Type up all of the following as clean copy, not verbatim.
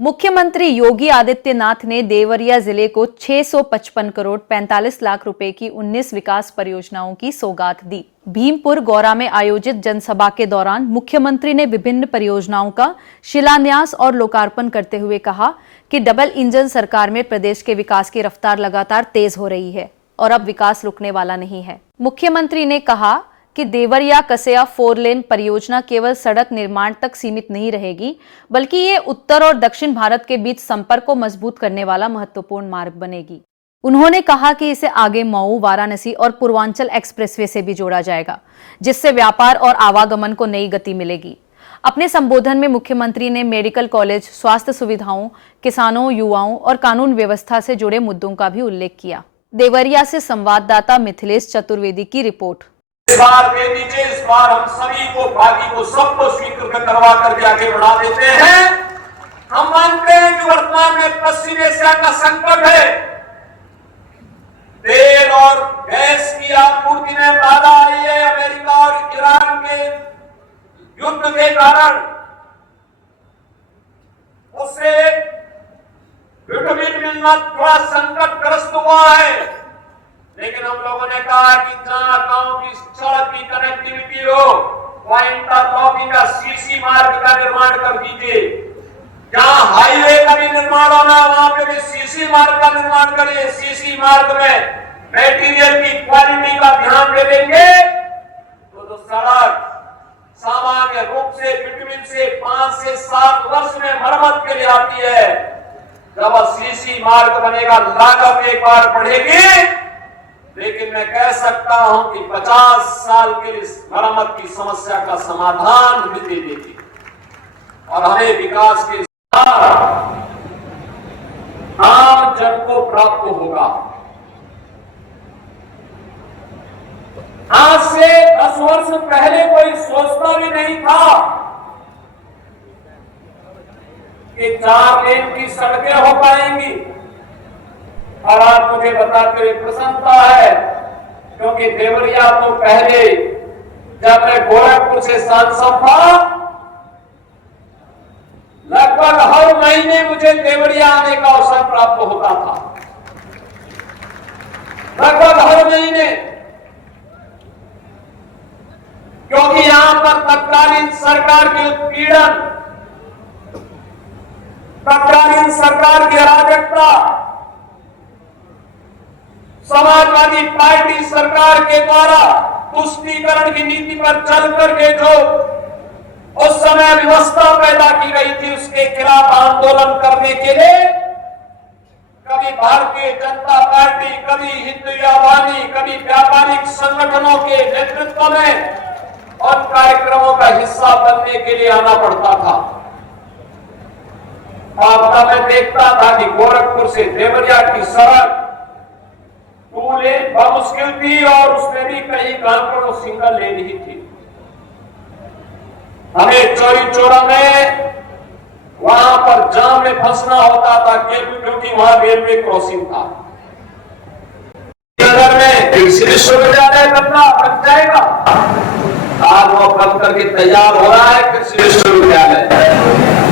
मुख्यमंत्री योगी आदित्यनाथ ने देवरिया जिले को 655 करोड़ 45 लाख रुपए की 19 विकास परियोजनाओं की सौगात दी। भीमपुर गौरा में आयोजित जनसभा के दौरान मुख्यमंत्री ने विभिन्न परियोजनाओं का शिलान्यास और लोकार्पण करते हुए कहा कि डबल इंजन सरकार में प्रदेश के विकास की रफ्तार लगातार तेज हो रही है और अब विकास रुकने वाला नहीं है। मुख्यमंत्री ने कहा कि देवरिया कसेया 4 लेन परियोजना केवल सड़क निर्माण तक सीमित नहीं रहेगी, बल्कि ये उत्तर और दक्षिण भारत के बीच संपर्क को मजबूत करने वाला महत्वपूर्ण मार्ग बनेगी। उन्होंने कहा कि इसे आगे मऊ, वाराणसी और पूर्वांचल एक्सप्रेसवे से भी जोड़ा जाएगा, जिससे व्यापार और आवागमन को नई गति मिलेगी। अपने संबोधन में मुख्यमंत्री ने मेडिकल कॉलेज, स्वास्थ्य सुविधाओं, किसानों, युवाओं और कानून व्यवस्था से जुड़े मुद्दों का भी उल्लेख किया। देवरिया से संवाददाता मिथिलेश चतुर्वेदी की रिपोर्ट। इस बार दे दीजिए, इस बार हम सभी को, बाकी को सबको स्वीकृत करवा करके आगे बढ़ा देते हैं। हम मानते हैं कि वर्तमान में पश्चिम एशिया का संकट है। तेल और गैस की आपूर्ति में बाधा आई है। अमेरिका और ईरान के युद्ध के कारण उससे विटामिन मिलना थोड़ा संकटग्रस्त हुआ है। लेकिन हम लोगों ने कहा कि जहां गांव की सड़क की कनेक्टिविटी हो, वहां इंटरलॉकिंग का सीसी मार्ग का निर्माण कर दीजिए। जहां हाईवे का भी निर्माण होना, वहां पे भी सीसी मार्ग का निर्माण करिए। सीसी मार्ग में मटेरियल की क्वालिटी का ध्यान दे देंगे तो सड़क सामान्य रूप से बिटवीन से 5 से 7 वर्ष में मरम्मत के लिए आती है। जब सीसी मार्ग बनेगा, लागत एक बार बढ़ेगी, लेकिन मैं कह सकता हूं कि 50 साल के इस मरम्मत की समस्या का समाधान भी दे देगी और हमें विकास के आम जन को प्राप्त होगा। आज से 10 वर्ष पहले कोई सोचता भी नहीं था कि 4 लेन की सड़कें हो पाएंगी। और आज मुझे बताते हुए प्रसन्नता है, क्योंकि देवरिया तो पहले जब मैं गोरखपुर से सांसद था, लगभग हर महीने मुझे देवरिया आने का अवसर प्राप्त होता था। लगभग हर महीने, क्योंकि यहां पर तत्कालीन सरकार की उत्पीड़न, तत्कालीन सरकार की अराजकता, समाजवादी पार्टी सरकार के द्वारा तुष्टीकरण की नीति पर चल करके जो उस समय व्यवस्था पैदा की गई थी, उसके खिलाफ आंदोलन करने के लिए कभी भारतीय जनता पार्टी, कभी हिंदू आवामी, कभी व्यापारिक संगठनों के नेतृत्व में उन कार्यक्रमों का हिस्सा बनने के लिए आना पड़ता था। और तब मैं देखता था कि गोरखपुर से देवरिया की सड़क 2 लेन मुश्किल थी और उसमें भी कई गांव पर वो सिंगल लेन ही थी। हमें चोरी चोरा में वहां पर जाम में फंसना होता था, क्योंकि वहां रेलवे क्रॉसिंग था। नगर में कृषि विश्वविद्यालय बन जाएगा, आज वो बन करके तैयार हो रहा है कृषि विश्वविद्यालय।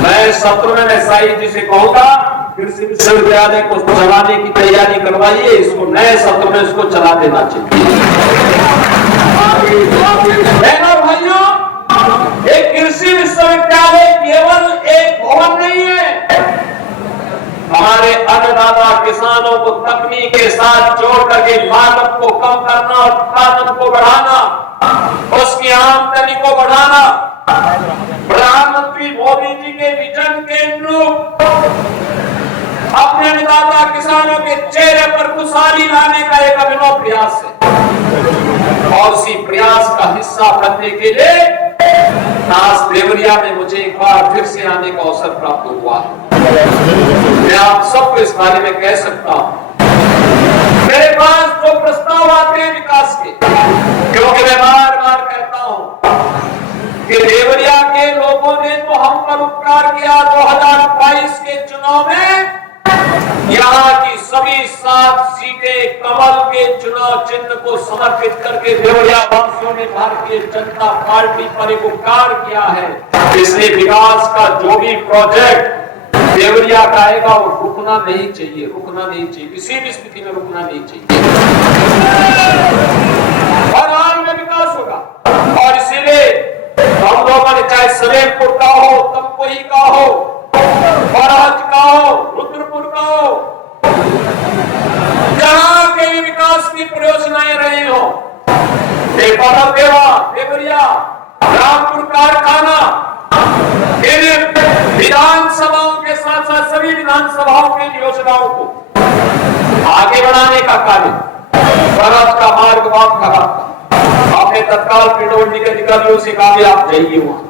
मैं सत्र में एसआई जी से कहूंगा, कृषि विश्वविद्यालय को चलाने की तैयारी करवाइए, इसको नए सत्र में इसको चला देना चाहिए। भाइयों, एक कृषि विश्वविद्यालय केवल एक भवन नहीं है। हमारे अन्नदाता किसानों को तकनीक के साथ जोड़ करके लागत को कम करना, उत्पादन को बढ़ाना, उसकी आमदनी को बढ़ाना, प्रधानमंत्री मोदी जी के विजन के अनुरूप अपने अन्नदाता किसानों के चेहरे पर खुशहाली लाने का एक अभिनव प्रयास है। और उसी प्रयास का हिस्सा बनने के लिए आज देवरिया में मुझे एक बार फिर से आने का अवसर प्राप्त हुआ है। मैं आप सबको इस बारे में कह सकता हूं, मेरे पास जो प्रस्ताव आते हैं विकास के, क्योंकि मैं बार बार कहता हूं कि देवरिया के लोगों ने तो हम पर उपकार किया। 2022 के चुनाव में यहाँ की सभी 7 सीटें कमल के चुनाव चिन्ह को समर्पित करके देवरिया वासियों ने भारतीय जनता पार्टी पर एक उपकार किया है। इसलिए विकास का जो भी प्रोजेक्ट देवरिया का आएगा और रुकना नहीं चाहिए, रुकना नहीं चाहिए, किसी भी स्थिति में रुकना नहीं चाहिए। हर हाल में विकास होगा। और इसीलिए हम लोगों ने चाहे सलेमपुर का हो, तमकुही का हो, बरहज का हो, रुद्रपुर का हो, जहां के भी विकास की परियोजनाएं रही हो, देवरिया, रामपुर कारखाना, विधानसभाओं के साथ साथ सभी विधानसभाओं की योजनाओं को आगे बढ़ाने का कार्य, बरहज का मार्ग बहुत खराब था। आपने तत्काल पीडब्ल्यूडी के अधिकारियों से कहा कि आप जाइए वहां,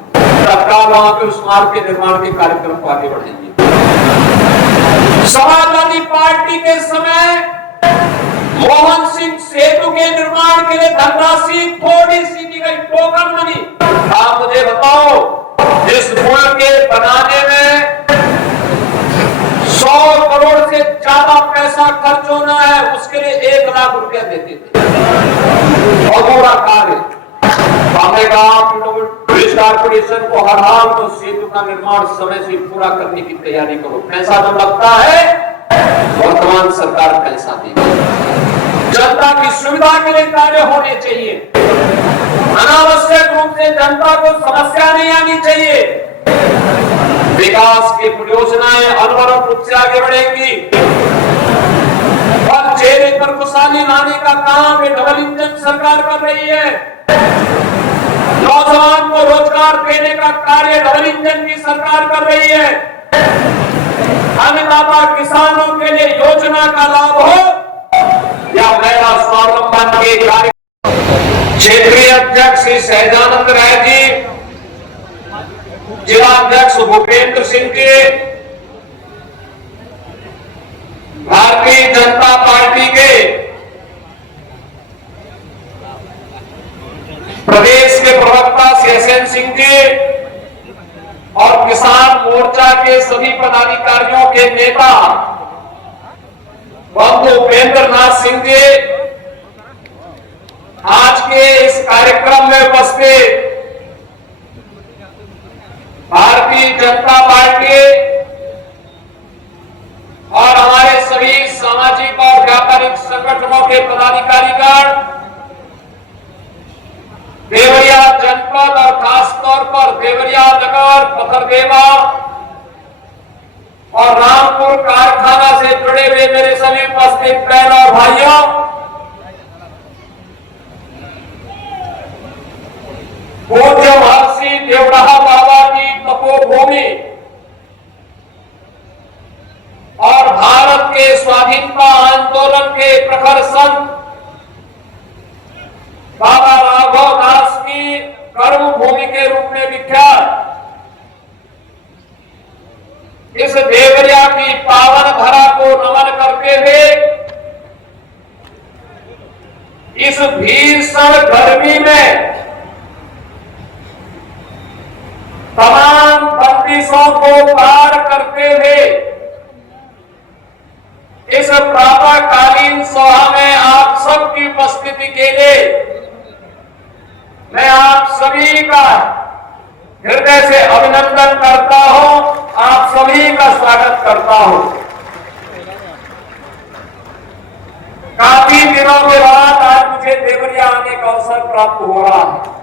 तत्काल वहां पे उस मार्ग के निर्माण के कार्यक्रम को आगे बढ़ाइए। समाजवादी पार्टी के समय मोहन सिंह सेतु के निर्माण के लिए धनराशि थोड़ी सी दी गई, टोकन मनी। आप मुझे बताओ, इस पुल के बनाने में 100 करोड़ से ज्यादा पैसा खर्च होना है, उसके लिए 1 लाख रुपया देते थे। अधूरा कार्य। हमने कहा पुलिस कारपोरेशन को हर हाल में सेतु का निर्माण समय से पूरा करने की तैयारी करो। पैसा जब लगता है, वर्तमान सरकार पैसा देगी। जनता की सुविधा के लिए कार्य होने चाहिए। अनावश्यक रूप से जनता को समस्या नहीं आनी चाहिए। विकास की परियोजनाएं अनवरत रूप से आगे बढ़ेंगी और चेहरे पर खुशहाली लाने का काम ये डबल इंजन सरकार कर रही है। नौजवान को रोजगार देने का कार्य डबल इंजन की सरकार कर रही है। अन्नदाता किसानों के लिए योजना का लाभ हो या महिला स्वावलंबन के कार्य। क्षेत्रीय अध्यक्ष श्री सहजानंद राय जी, जिला अध्यक्ष भूपेंद्र सिंह जी, भारतीय जनता पार्टी के प्रदेश के प्रवक्ता शेषन सिंह जी और किसान मोर्चा के सभी पदाधिकारियों के नेता बंधु उपेंद्र नाथ सिंह जी, आज के इस कार्यक्रम में उपस्थित भारतीय जनता पार्टी और हमारे सभी सामाजिक और व्यापारिक संगठनों के पदाधिकारीगण, देवरिया जनपद और खासतौर पर देवरिया नगर, पथरदेवा और रामपुर कारखाना से जुड़े हुए मेरे सभी उपस्थित बहन और भाइयों, पूज्य महर्षि देवराहा बाबा की तपोभूमि और भारत के स्वाधीनता आंदोलन के प्रखर संत बाबा राघव दास की कर्मभूमि के रूप में विख्यात इस देवरिया की पावन धरा को नमन करते हुए इस भीषण गर्मी में तमाम बंदिशों को पार करते हुए इस प्रातःकालीन सभा में आप सबकी उपस्थिति के लिए मैं आप सभी का हृदय से अभिनंदन करता हूं, आप सभी का स्वागत करता हूं। काफी दिनों के बाद आज मुझे देवरिया आने का अवसर प्राप्त हो रहा है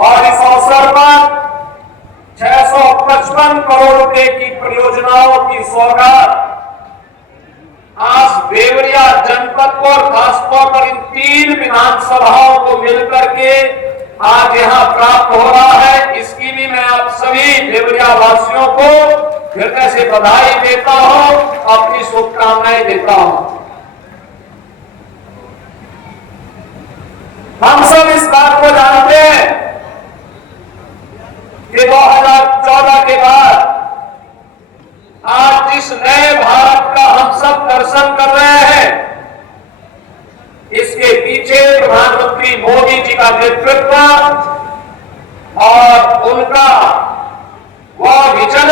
और इस अवसर पर 655 करोड़ रुपए की परियोजनाओं की सौगात आज देवरिया जनपद को और खासतौर पर इन 3 विधानसभाओं को मिलकर के आज यहां प्राप्त हो रहा है। इसकी भी मैं आप सभी देवरिया वासियों को हृदय से बधाई देता हूं, अपनी शुभकामनाएं देता हूं। हम सब इस बात को जानते हैं कि 2014 के बाद आज जिस नए भारत का हम सब दर्शन कर रहे हैं, इसके पीछे प्रधानमंत्री मोदी जी का नेतृत्व और उनका वह विजन